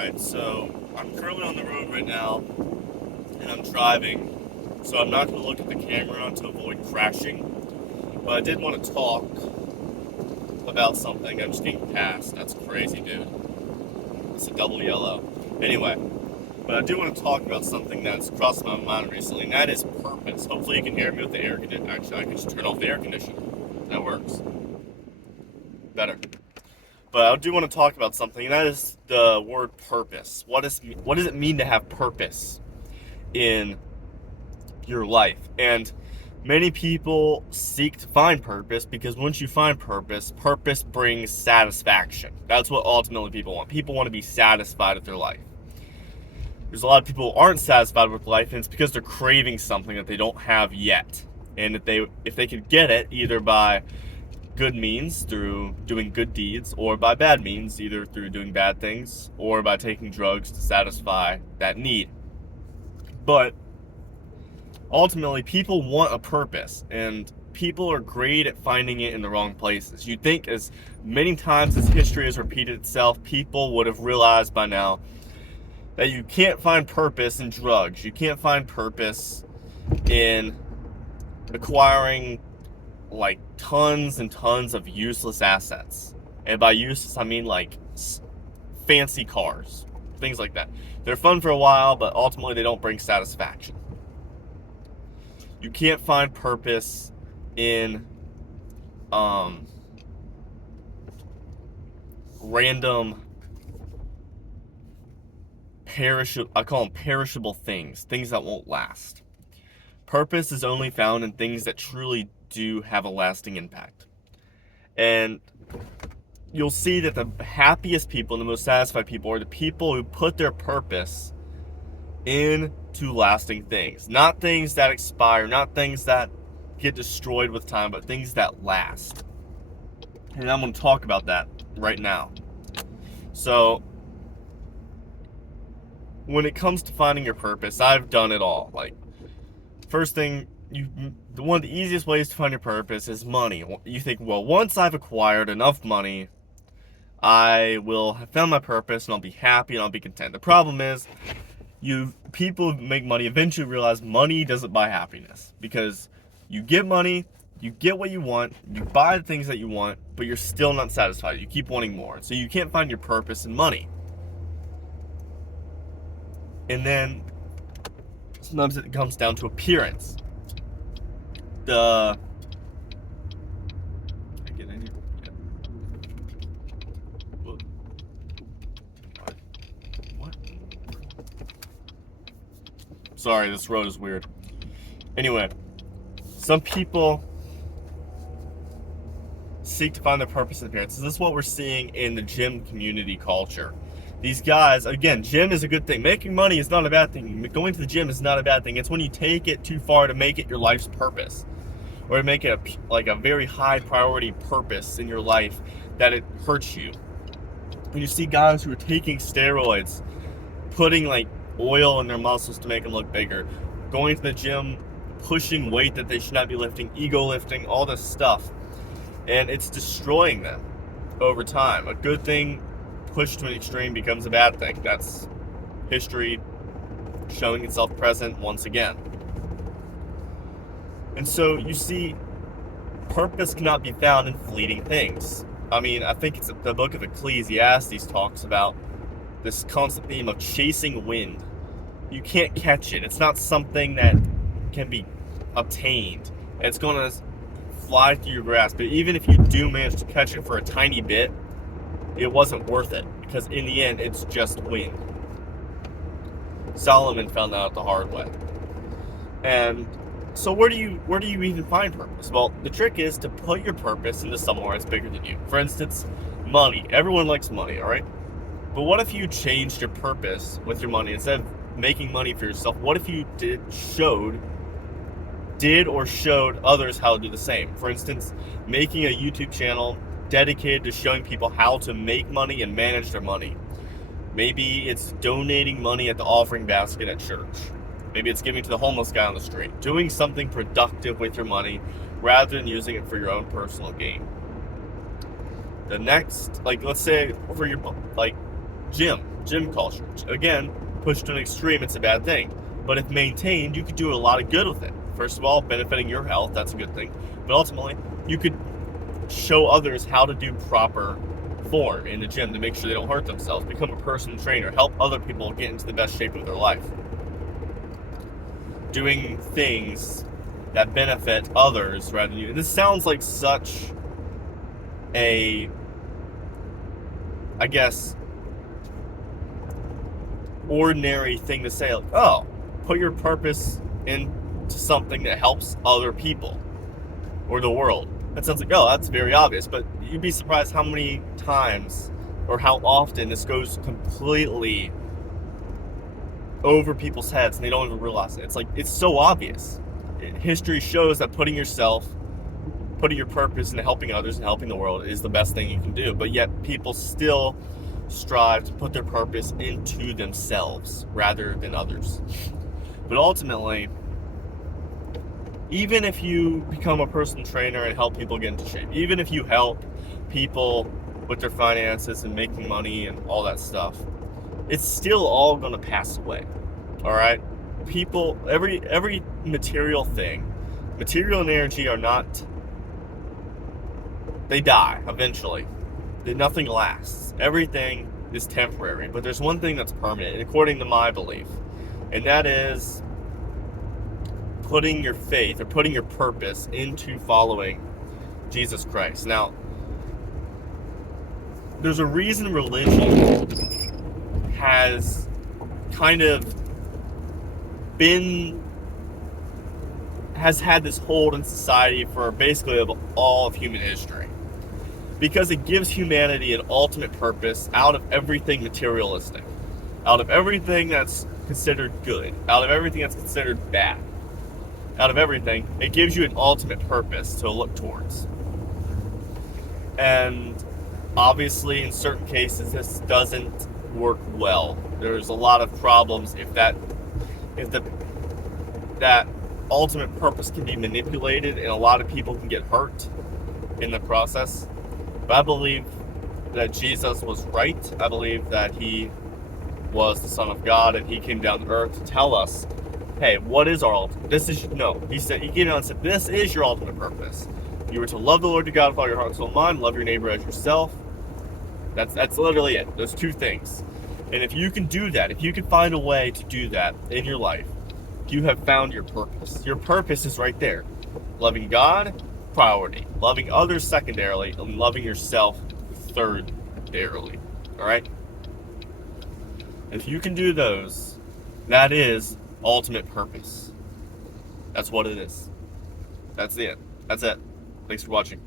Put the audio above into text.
Alright, so I'm currently on the road right now, and I'm driving, so I'm not going to look at the camera to avoid crashing, but I did want to talk about something. I'm just getting passed. That's crazy, dude. It's a double yellow. Anyway, but I do want to talk about something that's crossed my mind recently, and that is purpose. Hopefully you can hear me with the air conditioner. Actually, I can just turn off the air conditioner. That works. Better. But I do want to talk about something, and that is the word purpose. What does it mean to have purpose in your life? And many people seek to find purpose because once you find purpose, purpose brings satisfaction. That's what ultimately people want. People want to be satisfied with their life. There's a lot of people who aren't satisfied with life, and it's because they're craving something that they don't have yet. And if they could get it either by good means through doing good deeds, or by bad means either through doing bad things or by taking drugs to satisfy that need. But ultimately, people want a purpose, and people are great at finding it in the wrong places. You'd think as many times as history has repeated itself, people would have realized by now that you can't find purpose in drugs. You can't find purpose in acquiring like tons and tons of useless assets. And by useless, I mean like fancy cars, things like that. They're fun for a while, but ultimately they don't bring satisfaction. You can't find purpose in random I call them perishable things that won't last. Purpose is only found in things that truly do have a lasting impact. And you'll see that the happiest people and the most satisfied people are the people who put their purpose into lasting things. Not things that expire, not things that get destroyed with time, but things that last. And I'm going to talk about that right now. So, when it comes to finding your purpose, I've done it all. Like, first thing, one of the easiest ways to find your purpose is money. You think, well, once I've acquired enough money, I will have found my purpose and I'll be happy and I'll be content. The problem is, people who make money eventually realize money doesn't buy happiness, because you get money, you get what you want, you buy the things that you want, but you're still not satisfied. You keep wanting more, so you can't find your purpose in money. And then sometimes it comes down to appearance. What? Sorry, this road is weird. Anyway, some people seek to find their purpose in appearance. This is what we're seeing in the gym community culture. These guys, again, gym is a good thing. Making money is not a bad thing. Going to the gym is not a bad thing. It's when you take it too far to make it your life's purpose, or to make it a very high priority purpose in your life that it hurts you. When you see guys who are taking steroids, putting like oil in their muscles to make them look bigger, going to the gym, pushing weight that they should not be lifting, ego lifting, all this stuff, and it's destroying them over time. A good thing pushed to an extreme becomes a bad thing. That's history showing itself present once again. And so you see, purpose cannot be found in fleeting things. I mean, I think it's the book of Ecclesiastes talks about this constant theme of chasing wind. You can't catch it. It's not something that can be obtained. It's going to fly through your grasp. But even if you do manage to catch it for a tiny bit, it wasn't worth it, because in the end, it's just wind. Solomon found that out the hard way. And so where do you even find purpose? Well, the trick is to put your purpose into somewhere that's bigger than you. For instance, money. Everyone likes money, all right? But what if you changed your purpose with your money? Instead of making money for yourself, what if you showed others how to do the same? For instance, making a YouTube channel dedicated to showing people how to make money and manage their money. Maybe it's donating money at the offering basket at church. Maybe it's giving to the homeless guy on the street. Doing something productive with your money rather than using it for your own personal gain. The next, let's say for your gym. gym culture. Again, pushed to an extreme, it's a bad thing. But if maintained, you could do a lot of good with it. First of all, benefiting your health, that's a good thing. But ultimately, you could show others how to do proper form in the gym to make sure they don't hurt themselves, become a personal trainer, help other people get into the best shape of their life. Doing things that benefit others rather than you. This sounds like such a, I guess, ordinary thing to say. Like, oh, put your purpose into something that helps other people or the world. That sounds like, oh, that's very obvious, but you'd be surprised how many times or how often this goes completely over people's heads and they don't even realize it. It's like, it's so obvious. History shows that putting your purpose into helping others and helping the world is the best thing you can do, but yet people still strive to put their purpose into themselves rather than others. But ultimately, even if you become a personal trainer and help people get into shape, even if you help people with their finances and making money and all that stuff, it's still all going to pass away. All right? People, every material thing, material and energy are not, they die eventually. Nothing lasts. Everything is temporary, but there's one thing that's permanent, according to my belief, and that is putting your faith or putting your purpose into following Jesus Christ. Now, there's a reason religion has kind of has had this hold in society for basically all of human history. Because it gives humanity an ultimate purpose out of everything materialistic, out of everything that's considered good, out of everything that's considered bad, out of everything, it gives you an ultimate purpose to look towards. And obviously, in certain cases, this doesn't work well. There's a lot of problems if that ultimate purpose can be manipulated, and a lot of people can get hurt in the process. But I believe that Jesus was right. I believe that he was the Son of God, and he came down to earth to tell us, hey, what is our ultimate? He came down and said, this is your ultimate purpose. You were to love the Lord your God with all your heart, soul, and mind, love your neighbor as yourself. That's literally it. Those two things. And if you can do that, if you can find a way to do that in your life, you have found your purpose. Your purpose is right there. Loving God, priority. Loving others, secondarily. And loving yourself, thirdarily. Alright? If you can do those, that is ultimate purpose. That's what it is. That's it. That's it. Thanks for watching.